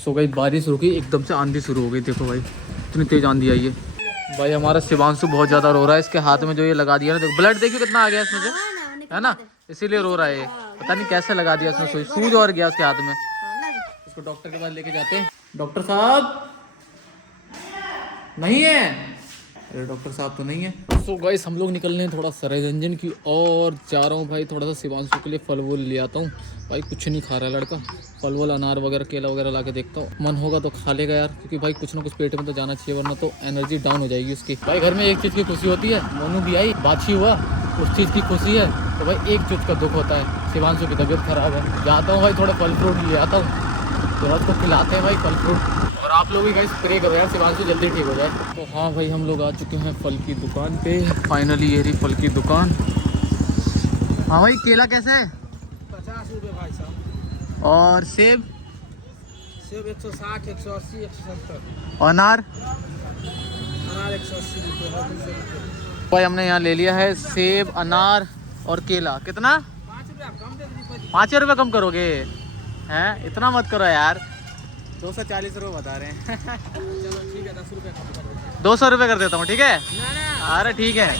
सो गई बारिश रुकी, एकदम से आंधी शुरू हो गई। देखो भाई इतनी तेज आंधी आई है। भाई हमारा शिवांशु बहुत ज़्यादा रो रहा है, इसके हाथ में जो ये लगा दिया ना, देखो ब्लड देखिए कितना आ गया इसमें से, है ना, इसीलिए रो रहा है ये। पता नहीं कैसे लगा दिया इसमें सुई, सूज और गया उसके हाथ में। इसको डॉक्टर के पास लेके जाते हैं। डॉक्टर साहब नहीं है, अरे डॉक्टर साहब तो नहीं है। सो गाइस हम लोग निकल रहे हैं थोड़ा सरायरंजन की और जा रहा हूँ भाई थोड़ा सा शिवांशु के लिए फल वूल ले आता हूँ। भाई कुछ नहीं खा रहा है लड़का, फल वल अनार वगैरह केला वगैरह ला के देखता हूँ, मन होगा तो खा लेगा यार, क्योंकि भाई कुछ ना कुछ पेट में तो जाना चाहिए वरना तो एनर्जी डाउन हो जाएगी उसकी। भाई घर में एक चीज़ की खुशी होती है, मोनू भी आई बाछी हुआ उस चीज़ की खुशी है, तो भाई एक चीज़ का दुख होता है, शिवांशु की तबीयत खराब है। जाता हूँ भाई थोड़ा फल फ्रूट ले आता हूँ, थोड़ा उसको खिलाते हैं भाई फल फ्रूट। और आप लोग भी गाइस प्रे करो यार शिवांशु जल्दी ठीक हो जाए। तो हाँ भाई हम लोग आ चुके हैं फल की दुकान पे, फाइनली ये रही फल की दुकान। हाँ भाई केला कैसे है? 50 रुपये भाई साहब। और सेब? सेब 160, 180, 170। और अनार? अनार 180 रुपये, 200 रुपये। भाई हमने यहाँ ले लिया है सेब अनार और केला। कितना? 5 रुपये आप कम दे दीजिए। 5 रुपये कम करोगे? हैं इतना मत करो यार, 240 रुपये बता रहे हैं। चलो ठीक है, 10 रुपये कम कर दो। 200 रुपये कर देता हूँ ठीक है? ना अरे ठीक है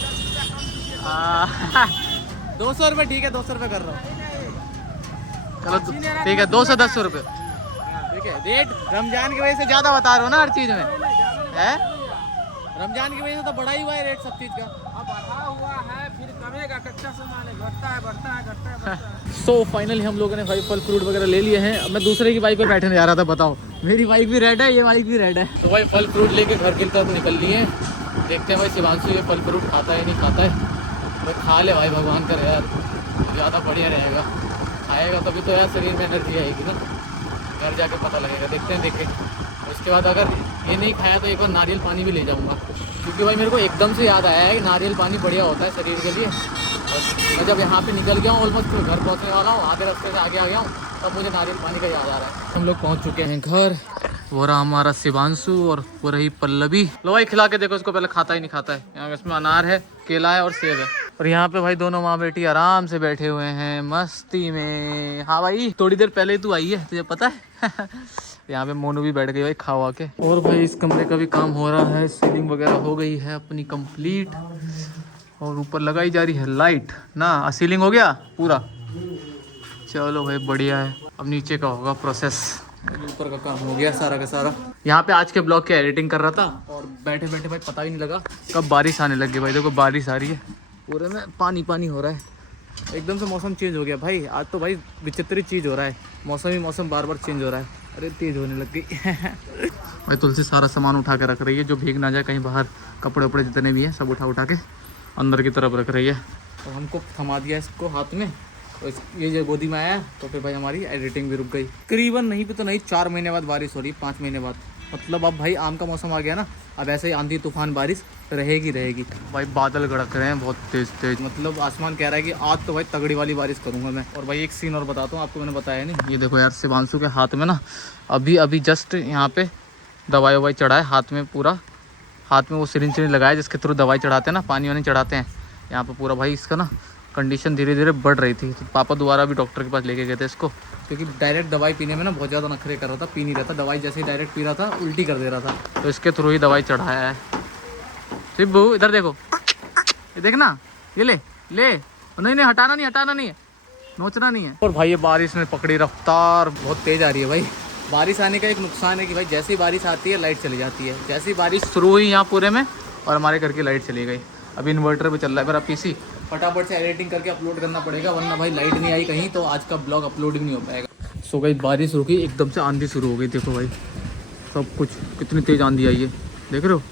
200 रुपये ठीक है, 200 रुपये कर रहा हूँ। चलो ठीक है 210 रुपये ठीक है। रेट रमजान की वजह से ज़्यादा बता रहे हो ना हर चीज़ में, है रमजान की वजह से तो बढ़ा ही हुआ है रेट सब चीज़ का। अब बढ़ा हुआ है फिर कमेगा, कच्चा सामान है, घटता है बढ़ता है घटता है बढ़ता है। सो फाइनली हम लोगों ने भाई फल फ्रूट वगैरह ले लिए हैं। अब मैं दूसरे की बाइक पर बैठने जा रहा था, बताओ मेरी बाइक भी रेड है, ये बाइक भी रेड है। तो भाई फल फ्रूट लेके घर की तरफ निकल लिए हैं, देखते हैं भाई शिवांशु ये फल फ्रूट खाता है नहीं खाता है। तो खा ले भाई, भगवान करे यार ज़्यादा बढ़िया रहेगा, खाएगा तभी तो यार शरीर में एनर्जी आएगी ना, घर जाके पता लगेगा। देखते हैं देखें उसके बाद अगर ये नहीं खाया तो एक बार नारियल पानी भी ले जाऊंगा, क्योंकि भाई मेरे को एकदम से याद आया है कि नारियल पानी बढ़िया होता है शरीर के लिए। और मैं जब यहाँ पे निकल गया हूँ ऑलमोस्ट घर पहुँचने वाला हूँ, आधे रास्ते से आगे आ गया हूँ, तब मुझे नारियल पानी का याद आ रहा है। हम लोग पहुँच चुके हैं घर, वो रहा हमारा शिवांशु और वो रही पल्लवी। लो भाई खिला के देखो इसको, पहले खाता ही नहीं खाता है। यहाँ इसमें अनार है, केला है और सेब है, और यहाँ पे भाई दोनों माँ बेटी आराम से बैठे हुए हैं मस्ती में। हाँ भाई थोड़ी देर पहले ही तू आई है, तुझे पता है। यहाँ पे मोनू भी बैठ गई भाई खावा के। और भाई इस कमरे का भी काम हो रहा है, सीलिंग वगैरह हो गई है अपनी कंप्लीट, और ऊपर लगाई जा रही है लाइट ना, सीलिंग हो गया पूरा। चलो भाई बढ़िया है, अब नीचे का होगा प्रोसेस। ऊपर का काम हो गया सारा का सारा। यहाँ पे आज के ब्लॉग की एडिटिंग कर रहा था और बैठे बैठे भाई पता ही नहीं लगा कब बारिश आने लग गई। भाई देखो बारिश आ रही है, पूरे में पानी पानी हो रहा है, एकदम से मौसम चेंज हो गया भाई। आज तो भाई विचित्र चीज़ हो रहा है, मौसम बार बार चेंज हो रहा है। अरे तेज़ होने लग गई। भाई तुलसी सारा सामान उठा के रख रही है, जो भीग ना जाए कहीं बाहर, कपड़े वपड़े जितने भी हैं सब उठा के अंदर की तरफ रख रही है। और हमको थमा दिया इसको हाथ में, तो ये जो गोदी में आया तो फिर भाई हमारी एडिटिंग भी रुक गई। करीबन नहीं भी तो नहीं 4 महीने बाद बारिश हो रही, 5 महीने बाद। मतलब अब भाई आम का मौसम आ गया ना, अब ऐसे ही आंधी तूफान बारिश रहेगी। भाई बादल गड़क रहे हैं बहुत तेज, मतलब आसमान कह रहा है कि आज तो भाई तगड़ी वाली बारिश करूंगा मैं। और भाई एक सीन और बताता हूँ आपको, मैंने बताया नहीं, ये देखो यार शिवांशु के हाथ में ना अभी जस्ट यहाँ पे दवाई ववाई चढ़ा है हाथ में, पूरा हाथ में वो सिरिंज लगाया जिसके थ्रू दवाई चढ़ाते हैं ना, पानी वानी चढ़ाते हैं यहाँ पे पूरा। भाई इसका ना कंडीशन धीरे धीरे बढ़ रही थी, तो पापा दोबारा भी डॉक्टर के पास लेके गए थे इसको, क्योंकि डायरेक्ट दवाई पीने में ना बहुत ज़्यादा नखरे कर रहा था, पी नहीं रहा था दवाई, जैसे ही डायरेक्ट पी रहा था उल्टी कर दे रहा था, तो इसके थ्रू ही दवाई चढ़ाया है। शिबू इधर देखो, ये देखना, ये ले नहीं हटाना नहीं है, नोचना नहीं है। और भाई ये बारिश में पकड़ी रफ्तार बहुत तेज़ आ रही है। भाई बारिश आने का एक नुकसान है कि भाई जैसे ही बारिश आती है लाइट चली जाती है, जैसे ही बारिश शुरू हुई यहाँ पूरे में और हमारे घर की लाइट चली गई। अभी इन्वर्टर पे चल रहा है मेरा पीसी, फटाफट से एडिटिंग करके अपलोड करना पड़ेगा, वरना भाई लाइट नहीं आई कहीं तो आज का ब्लॉग अपलोड भी नहीं हो पाएगा। सो गई बारिश रुकी, एकदम से आंधी शुरू हो गई। देखो भाई सब कुछ कितनी तेज़ आंधी आई है, देख रहे हो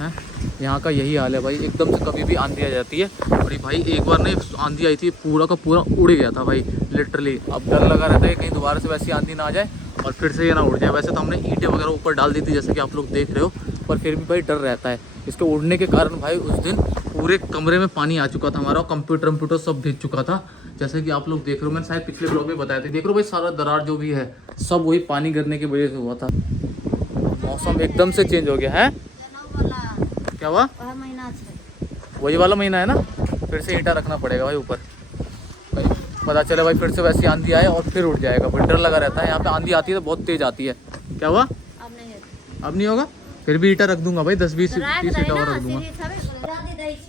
हैं, यहाँ का यही हाल है भाई, एकदम से कभी भी आंधी आ जाती है। और भाई एक बार ना आंधी आई थी, पूरा का पूरा उड़ गया था भाई लिटरली। अब डर लगा रहता है कहीं दोबारा से वैसी आंधी ना आ जाए और फिर से ये ना उड़ जाए। वैसे तो हमने ईंटें वगैरह ऊपर डाल दी थी जैसे कि आप लोग देख रहे हो, पर फिर भी भाई डर रहता है इसके उड़ने के कारण। भाई उस दिन पूरे कमरे में पानी आ चुका था हमारा, कंप्यूटर सब भीग चुका था, जैसे कि आप लोग देख रहे हो। मैंने शायद पिछले ब्लॉग में बताया था, देख रहे हो भाई सारा दरार जो भी है सब वही पानी गिरने की वजह से हुआ था। मौसम एकदम से चेंज हो गया है। क्या हुआ? वही वाला महीना है ना, फिर से ईंटा रखना पड़ेगा भाई ऊपर। पता चले भाई फिर से वैसी आंधी आए और फिर उड़ जाएगा, फिर डर लगा रहता है। यहाँ पे आंधी आती है तो बहुत तेज आती है। क्या हुआ? अब नहीं होगा, फिर भी ईटा रख दूंगा भाई, 10-20-30 ईटा और रख दूंगा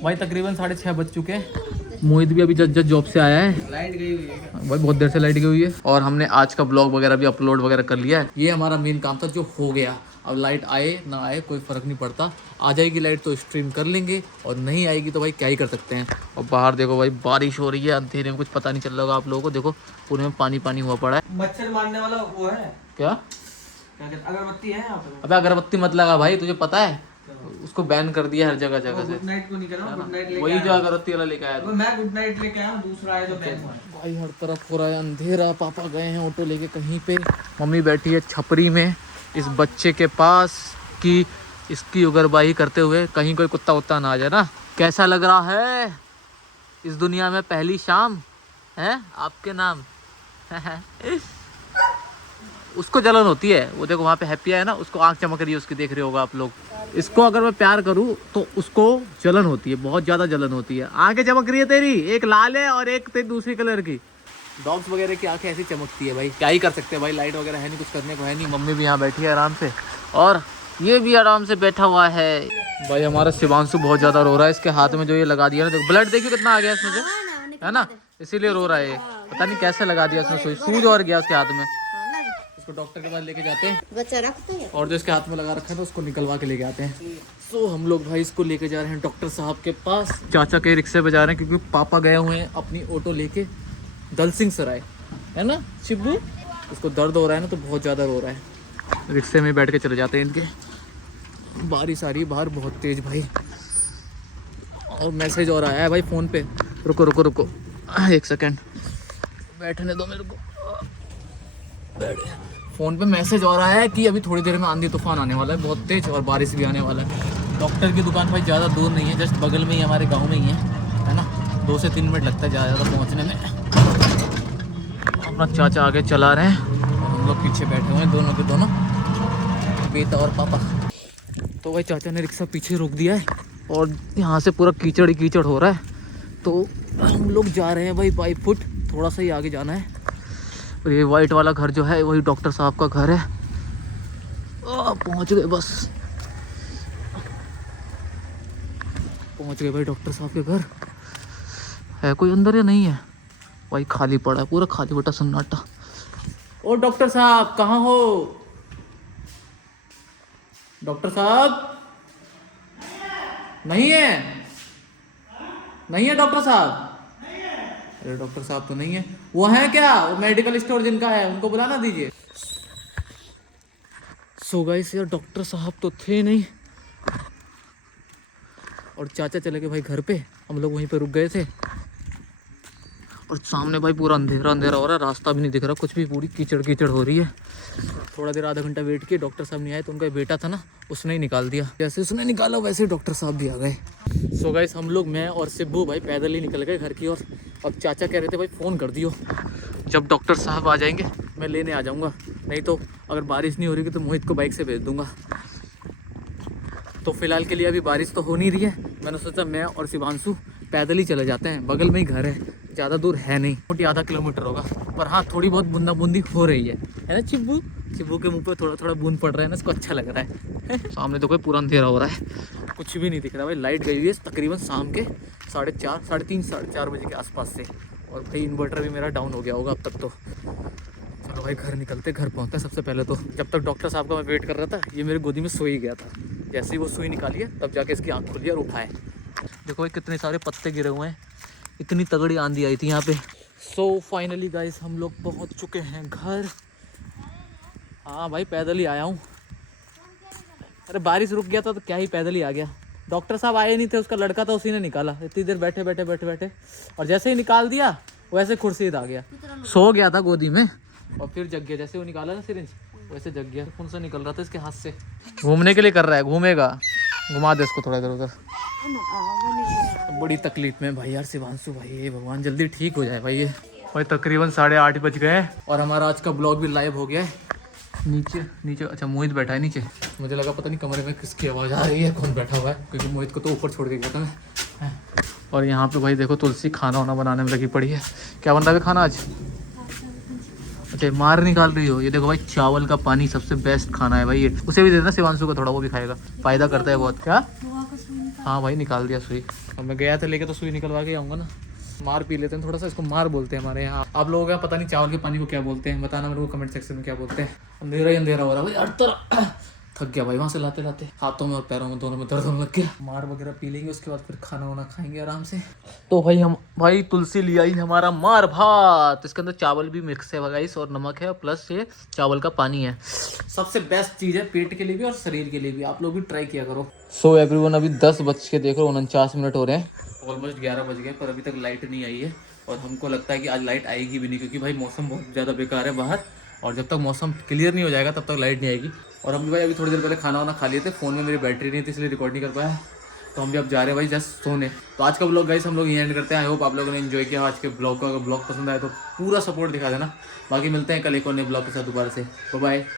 भाई। तकरीबन 6:30 बज चुके हैं। मोहित भी अभी जज जॉब से आया है, लाइट गई हुई है भाई बहुत देर से लाइट गई हुई है। और हमने आज का ब्लॉग वगैरह भी अपलोड वगैरह कर लिया है। ये हमारा मेन काम था जो हो गया। अब लाइट आए ना आए कोई फ़र्क नहीं पड़ता, आ जाएगी लाइट तो स्ट्रीम कर लेंगे, और नहीं आएगी तो भाई क्या ही कर सकते हैं। और बाहर देखो भाई बारिश हो रही है, अंधेरे में कुछ पता नहीं चल रहा होगा आप लोगों को। देखो पूरे में पानी पानी हुआ पड़ा है। मच्छर मारने वाला वो है क्या? अगरबत्ती है यहाँ पे। अबे अगरबत्ती मत लगा भाई, तुझे पता है उसको बैन कर दिया हर जगह जगह से। गुड नाइट को नहीं कर रहा हूँ, गुड नाइट लेके वही जो अगरबत्ती वाला लेके आया था। मैं गुड नाइट लेके आया हूँ, दूसरा है जो बैन हुआ है। भाई हर तरफ हो रहा है अंधेरा। पापा गए हैं ऑटो लेके कहीं पे, मम्मी बैठी है छपरी में इस बच्चे के पास कि इसकी उगरबाही करते हुए कहीं कोई कुत्ता वत्ता ना आ जाए ना। कैसा लग रहा है इस दुनिया में पहली शाम है आपके नाम? उसको जलन होती है, वो देखो वहाँ पे हैप्पी है ना, उसको आंख चमक रही है उसकी, देख रहे होगा आप लोग। इसको अगर मैं प्यार करूँ तो उसको जलन होती है, बहुत ज़्यादा जलन होती है। आंखें चमक रही है तेरी, एक लाल है और एक तेरी दूसरी कलर की। डॉग्स वगैरह की आंखें ऐसी चमकती है भाई, क्या ही कर सकते हैं भाई। लाइट वगैरह है नहीं, कुछ करने को है नहीं। मम्मी भी यहाँ बैठी है आराम से, और ये भी आराम से बैठा हुआ है। भाई हमारा शिवांशु बहुत ज़्यादा रो रहा है। इसके हाथ में जो ये लगा दिया ना, देखो ब्लड देखिए कितना आ गया इसमें से, है ना, इसीलिए रो रहा है। पता नहीं कैसे लगा दिया इसमें, सुई सूज और गया उसके हाथ में। उसको डॉक्टर के पास लेके जाते हैं, बच्चा रखते हैं, और जो इसके हाथ में लगा रखा है ना उसको निकलवा के लेके आते हैं। सो हम लोग भाई इसको लेके जा रहे हैं डॉक्टर साहब के पास। चाचा के रिक्शे पे जा रहे हैं क्योंकि पापा गए हुए हैं अपनी ऑटो लेके दलसिंह सराय, है ना शिब्बू। उसको दर्द हो रहा है ना तो बहुत ज़्यादा रो रहा है। रिक्शे में बैठ के चले जाते हैं इनके। बारिश आ रही है बाहर बहुत तेज भाई, और मैसेज और आया है भाई फ़ोन पे। रुको रुको रुको 1 सेकेंड, बैठने दो मेरे को। फ़ोन पे मैसेज आ रहा है कि अभी थोड़ी देर में आंधी तूफान आने वाला है बहुत तेज, और बारिश भी आने वाला है। डॉक्टर की दुकान भाई ज़्यादा दूर नहीं है, जस्ट बगल में ही हमारे गांव में ही है ना। 2 से 3 मिनट लगता है ज़्यादा पहुंचने में। अपना चाचा आगे चला रहे हैं, हम लोग पीछे बैठे हुए हैं, दोनों के दोनों, बेटा और पापा। तो भाई चाचा ने रिक्शा पीछे रोक दिया है, और यहाँ से पूरा कीचड़ ही कीचड़ हो रहा है। तो हम लोग जा रहे हैं भाई 5 फुट, थोड़ा सा ही आगे जाना है। और ये वाइट वाला घर जो है वही डॉक्टर साहब का घर है। पहुंच गए, बस पहुंच गए भाई डॉक्टर साहब के घर। है कोई अंदर या नहीं है भाई? खाली पड़ा है, पूरा खाली बटा सन्नाटा। ओ डॉक्टर साहब कहाँ हो? डॉक्टर साहब नहीं है, नहीं है डॉक्टर साहब। अरे डॉक्टर साहब तो नहीं है। वो है क्या, वो मेडिकल स्टोर जिनका है उनको बुलाना दीजिए। सो गाइस यार डॉक्टर साहब तो थे नहीं, और चाचा चले गए भाई घर पे। हम लोग वहीं पे रुक गए थे, और सामने भाई पूरा अंधेरा अंधेरा हो रहा है, रास्ता भी नहीं दिख रहा कुछ भी, पूरी कीचड़ कीचड़ हो रही है। थोड़ा देर आधा घंटा वेट किए, डॉक्टर साहब नहीं आए तो उनका बेटा था ना उसने ही निकाल दिया। जैसे उसने निकाला वैसे डॉक्टर साहब भी आ गए। सो गाइस हम लोग, मैं और शिब्बू भाई पैदल ही निकल गए घर की ओर। अब चाचा कह रहे थे भाई फ़ोन कर दियो, जब डॉक्टर साहब आ जाएंगे मैं लेने आ जाऊँगा, नहीं तो अगर बारिश नहीं हो रही तो मोहित को बाइक से भेज दूँगा। तो फिलहाल के लिए अभी बारिश तो हो नहीं रही है, मैंने सोचा मैं और शिवांशु पैदल ही चले जाते हैं, बगल में ही घर है, ज़्यादा दूर है नहीं, मोटी आधा किलोमीटर होगा। पर हाँ थोड़ी बहुत बूंदा बूंदी हो रही है ना चिब्बू? चिब्बू के मुंह पे थोड़ा थोड़ा बूंद पड़ रहा है ना, इसको अच्छा लग रहा है। सामने तो कोई पूरा अंधेरा हो रहा है, कुछ भी नहीं दिख रहा भाई। लाइट गई हुई है तकरीबन शाम के 4:30 साढ़े 4:30 बजे के आसपास से, और भाई इन्वर्टर भी मेरा डाउन हो गया होगा अब तक तो। चलो भाई घर निकलते, घर पहुँचते हैं सबसे पहले तो। जब तक डॉक्टर साहब का मैं वेट कर रहा था, ये मेरी गोदी में सो ही गया था। जैसे ही वो सुई निकाली है तब जाके इसकी आँख खुली और उठाए। देखो भाई कितने सारे पत्ते गिरे हुए हैं, इतनी तगड़ी आंधी आई थी यहाँ पे। सो फाइनली गाइस हम लोग पहुँच चुके हैं घर। हाँ भाई पैदल ही आया हूँ, अरे बारिश रुक गया था तो क्या ही पैदल ही आ गया। डॉक्टर साहब आए नहीं थे, उसका लड़का था उसी ने निकाला। इतनी देर बैठे बैठे बैठे बैठे, और जैसे ही निकाल दिया वैसे खुर्शीद आ गया, सो गया था गोदी में और फिर जग गया। जैसे वो निकाला ना सिरिंज वैसे जग गया। खून सा निकल रहा था इसके हाथ से। घूमने के लिए कर रहा है, घूमेगा, घुमा दे इसको थोड़ा इधर उधर। बड़ी तकलीफ में भाई यार शिवांशु भाई, ये भगवान जल्दी ठीक हो जाए भाई। ये भाई तकरीबन 8:30 बज गए और हमारा आज का ब्लॉग भी लाइव हो गया है। नीचे नीचे अच्छा मोहित बैठा है नीचे, मुझे लगा पता नहीं कमरे में किसकी आवाज़ आ रही है, कौन बैठा हुआ है, क्योंकि मोहित को तो ऊपर छोड़ के गया था मैं। और यहाँ पे भाई देखो तुलसी खाना वाना बनाने में लगी पड़ी है। क्या बन रहा है खाना आज? अच्छा मार निकाल रही हो। ये देखो भाई चावल का पानी सबसे बेस्ट खाना है भाई ये। उसे भी देना शिवांशु को थोड़ा, वो भी खाएगा, फायदा करता है बहुत। क्या? हाँ भाई निकाल दिया सुई। अब मैं गया था लेके तो सुई निकलवा के आऊँगा ना। मार पी लेते हैं थोड़ा सा, इसको मार बोलते हैं हमारे यहाँ। आप लोगों का पता नहीं चावल के पानी को क्या बोलते हैं, बताना मेरे को कमेंट सेक्शन में क्या बोलते हैं। अंधेरा ही अंधेरा हो रहा है भाई, हर तरह थक गया भाई वहाँ से लाते लाते, हाथों में और पैरों में दोनों में दर्द होने लग गया। मार वगैरह पी लेंगे, उसके बाद फिर खाना वाना खाएंगे आराम से। तो भाई हम भाई तुलसी लिया ही हमारा मार भात। इसके अंदर चावल भी मिक्स है गाइस और नमक है, प्लस ये चावल का पानी है। सबसे बेस्ट चीज़ है पेट के लिए भी और शरीर के लिए भी, आप लोग भी ट्राई किया करो। सो एवरीवन अभी 10 बज के देखो 49 मिनट हो रहे हैं, ऑलमोस्ट 11 बज गए, पर अभी तक लाइट नहीं आई है। और हमको लगता है कि आज लाइट आएगी भी नहीं, क्योंकि भाई मौसम बहुत ज़्यादा बेकार है बाहर, और जब तक मौसम क्लियर नहीं हो जाएगा तब तक लाइट नहीं आएगी। और हम भी भाई अभी थोड़ी देर पहले खाना वाना खा लिए थे, फ़ोन में मेरी बैटरी नहीं थी इसलिए रिकॉर्ड नहीं कर पाया। तो हम भी अब जा रहे हैं भाई जस्ट सोने। तो आज का ब्लॉग गाइस हम लोग यहीं एंड करते हैं। आई होप आप लोगों ने एंजॉय किया आज के ब्लॉग को। अगर ब्लॉग पसंद आए तो पूरा सपोर्ट दिखा देना। बाकी मिलते हैं कल एक और नए ब्लॉग के साथ दोबारा से। Bye bye.